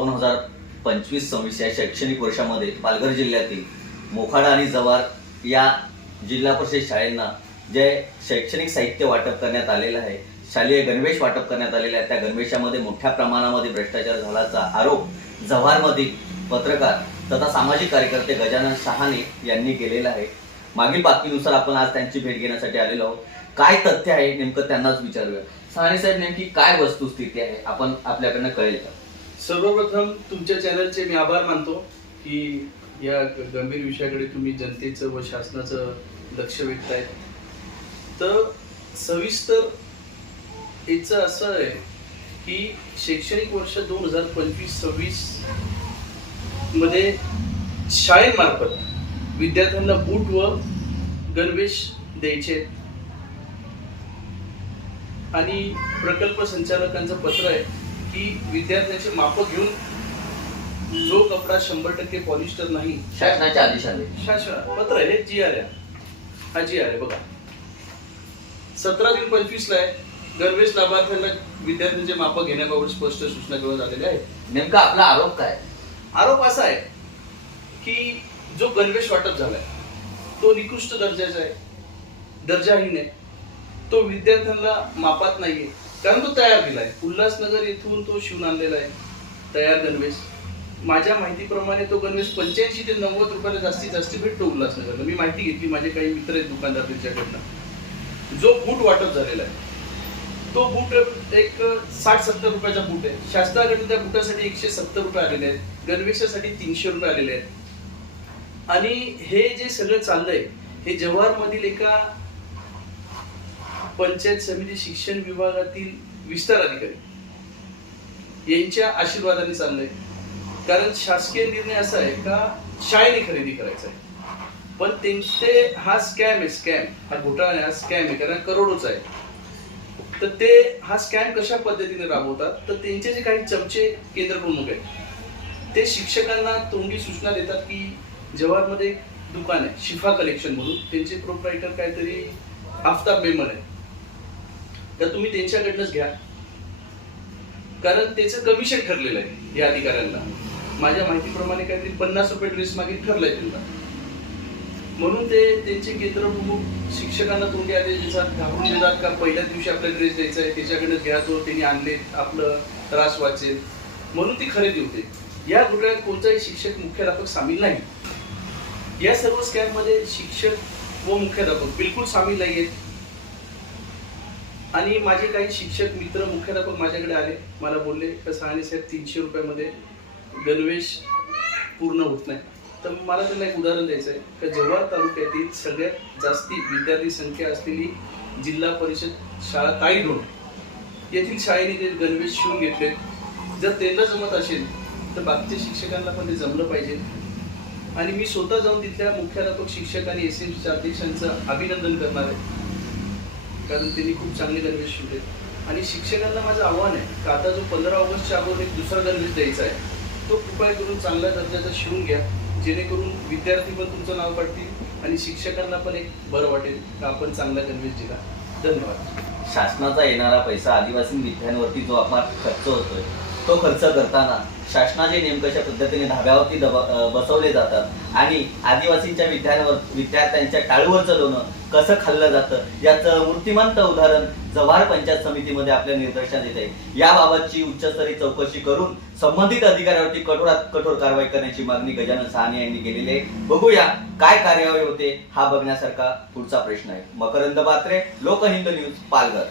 दोन हजार पंचवीस सव्वीस या शैक्षणिक वर्षामध्ये पालघर जिल्ह्यातील मोखाडा आणि जव्हार या जिल्हा परिषद शाळेंना जे शैक्षणिक साहित्य वाटप करण्यात आलेलं आहे शालेय गणवेश वाटप करण्यात आलेले आहे त्या गणवेशामध्ये मोठ्या प्रमाणामध्ये भ्रष्टाचार झाल्याचा आरोप जव्हारमधील पत्रकार तथा सामाजिक कार्यकर्ते गजानन शहाने यांनी केलेला आहे. मागील बातमीनुसार आपण आज त्यांची भेट घेण्यासाठी आलेलो आहोत. काय तथ्य आहे नेमकं त्यांनाच विचारूया. शहाणे साहेब नेमकी काय वस्तुस्थिती आहे आपण आपल्याकडनं कळेल का? सर्वप्रथम तुमच्या चॅनलचे मी आभार मानतो की या गंभीर विषयाकडे तुम्ही जनतेचं व शासनाचं लक्ष वेधताय. तर सविस्तर याचं असं आहे की शैक्षणिक वर्ष दोन हजार पंचवीस सव्वीसमध्ये शाळेमार्फत विद्यार्थ्यांना बूट व गणवेश द्यायचे. आणि प्रकल्प संचालकांचं पत्र आहे. की विद्यार्थ्यांचे माप घेऊन जो कपडा शंभर टक्के पॉलिस्टर नाही शासनाच्या आदेशाने. शासन पत्र हे जी आर आहे. हा जी आर आहे बघा. सतरा जून पंचवीस ला आहे. गणवेश लाभार्थ्यांना विद्यार्थ्यांचे माप घेण्याबाबत स्पष्ट सूचना करण्यात आलेल्या आहेत. नेमका आपला आरोप काय? आरोप असा आहे की जो गणवेश वाटप झालाय तो निकृष्ट दर्जाचा आहे दर्जाहीन आहे. तो विद्यार्थ्यांना मापात नाहीये. कारण तो तयार दिलाय. उल्हासनगर येथून तो शिवून आणलेला आहे. तयार गणवेश. माझ्या माहितीप्रमाणे तो गणवेश पंच्याऐंशी ते नव्वद रुपयाला जास्तीत जास्त भेटतो उल्हासनगरला. मी माहिती घेतली माझे काही मित्र आहेत दुकानदार त्यांच्याकडनं जो बूट वाटप झालेला आहे. तो बूट एक साठ सत्तर रुपयाचा बूट आहे. शासनाकडून त्या बुटासाठी एकशे सत्तर रुपये आलेले आहेत. गणवेशासाठी तीनशे रुपये आलेले आहेत. आणि हे जे सगळं चाललंय हे जव्हारमधील एका पंचायत समिती शिक्षण विभागातील विस्तार अधिकारी यांच्या आशीर्वादाने चाललंय. कारण शासकीय निर्णय असा आहे का शाळेने खरेदी करायचा आहे. पण त्यांचे हा स्कॅम आहे स्कॅम हा घोटाळा आहे, हा स्कॅम आहे कारण करोडोचा आहे. तर ते हा स्कॅम कशा पद्धतीने राबवतात? तर त्यांचे जे काही चमचे केंद्र प्रमुख आहेत ते शिक्षकांना तोंडी सूचना देतात की जव्हारमध्ये एक दुकान आहे शिफा कलेक्शन म्हणून. त्यांचे प्रोप्रायटर काहीतरी आफताब मेमन आहे तर तुम्ही त्यांच्याकडनंच घ्या. कारण त्याचं कमिशन ठरलेलं आहे या अधिकाऱ्यांना. माझ्या माहितीप्रमाणे काहीतरी पन्नास रुपये ड्रेस मागे ठरलंय त्यांना. म्हणून ते त्यांचे केंद्र प्रमुख शिक्षकांना तोंडी आदेश देतात घाबरून देतात का पहिल्या दिवशी आपला ड्रेस द्यायचा आहे त्याच्याकडे घ्या तो त्यांनी आणले आपलं त्रास वाचेल. म्हणून ती खरेदी होते. या घोटाळ्यात कोणताही शिक्षक मुख्याध्यापक सामील नाही. या सर्व स्कॅममध्ये शिक्षक व मुख्याध्यापक बिलकुल सामील नाही आहेत आणि माझे काही शिक्षक मित्र मुख्याध्यापक माझ्याकडे आले मला बोलले का सहाणे साहेब तीनशे रुपयामध्ये गणवेश पूर्ण होत नाही. तर मला त्यांना एक उदाहरण द्यायचं आहे का जव्हार तालुक्यातील सगळ्यात जास्ती विद्यार्थी संख्या असलेली जिल्हा परिषद शाळा ताईडोण येथील शाळेने ते गणवेश शिवून घेतले. जर त्यांना जमत असेल तर बाकीच्या शिक्षकांना पण ते जमलं पाहिजे. आणि मी स्वतः जाऊन तिथल्या मुख्याध्यापक शिक्षक आणि एस एम सीच्या अध्यक्षांचं अभिनंदन करणार आहे. कारण त्यांनी खूप चांगले गणवेश शिवले. आणि शिक्षकांना माझं आव्हान आहे का आता जो पंधरा ऑगस्टच्या अगोदर एक दुसरा गणवेश द्यायचा आहे तो कृपया करून चांगल्या दर्जाचा शिवून घ्या. जेणेकरून विद्यार्थी पण तुमचं नाव पाठतील आणि शिक्षकांना पण एक बरं वाटेल का आपण चांगला गणवेश दिला. धन्यवाद. शासनाचा येणारा पैसा आदिवासी विद्यांवरती जो आपला खर्च होतोय तो खर्च करताना शासनाचे नेमकशा पद्धतीने धाब्यावरती दबा बसवले जातात आणि आदिवासींच्या विद्यार्थ्यांवर विद्यार्थ्यांच्या टाळूवर चलवणं कसं खाल्लं जातं याचं मूर्तिमंत उदाहरण जव्हार पंचायत समितीमध्ये आपल्या निदर्शनात येत आहे याबाबतची उच्चस्तरीय चौकशी करून संबंधित अधिकाऱ्यावरती कठोरात कठोर कारवाई करण्याची मागणी गजानन सहाने यांनी केलेली आहे. बघूया काय कार्यवाही होते हा बघण्यासारखा पुढचा प्रश्न आहे. मकरंद बात्रे लोकहिंद न्यूज पालघर.